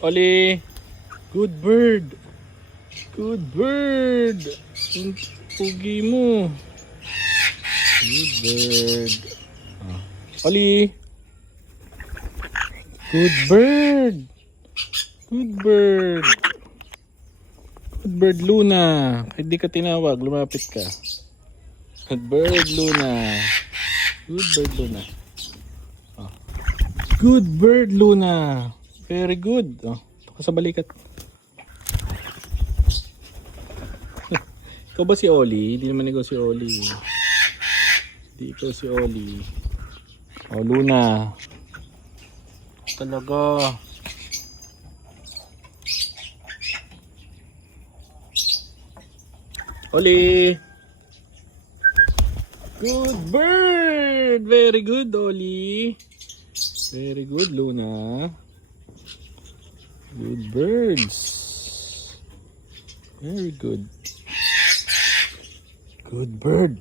Oli. Good bird. Good bird. Ang pugi mo. Good bird. Oli. Good bird. Good bird. Good bird, Luna. Hindi ka tinawag, lumapit ka. Good bird, Luna. Good bird, Luna. Oh. Good bird, Luna. Very good. Oh, ito ka sa balikat. Ikaw ba si Oli? Hindi naman ikaw si Oli. Hindi ikaw si Oli. Oh, Luna. Talaga. Oli. Good bird. Very good, Oli. Very good, Luna. Good birds. Very good. Good bird.